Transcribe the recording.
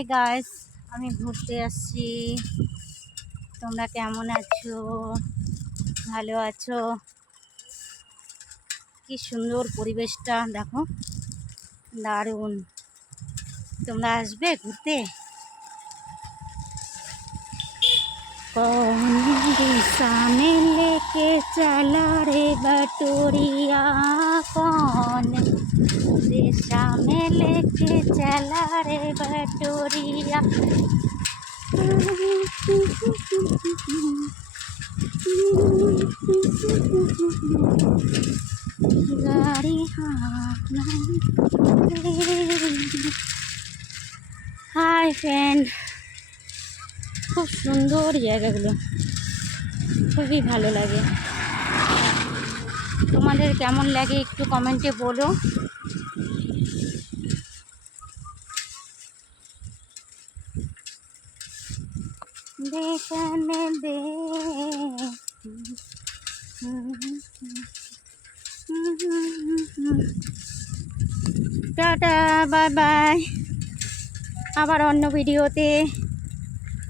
Hi guys, আমি ঘুরতে আসছি। তোমরা কেমন আছো? ভালো আছো? কি সুন্দর পরিবেশটা দেখো, দারুণ। তোমরা আসবে ঘুরতে? कौन दिशा में लेके चला रे बटोरिया, कौन दिशा में लेके चला रे बटोरिया। गाड़ी हाय फ्रेंड, খুব সুন্দর জায়গাগুলো, খুবই ভালো লাগে। তোমাদের কেমন লাগে একটু কমেন্টে বলো। দেখনে দে, টাটা, বাই বাই। আবার অন্য ভিডিওতে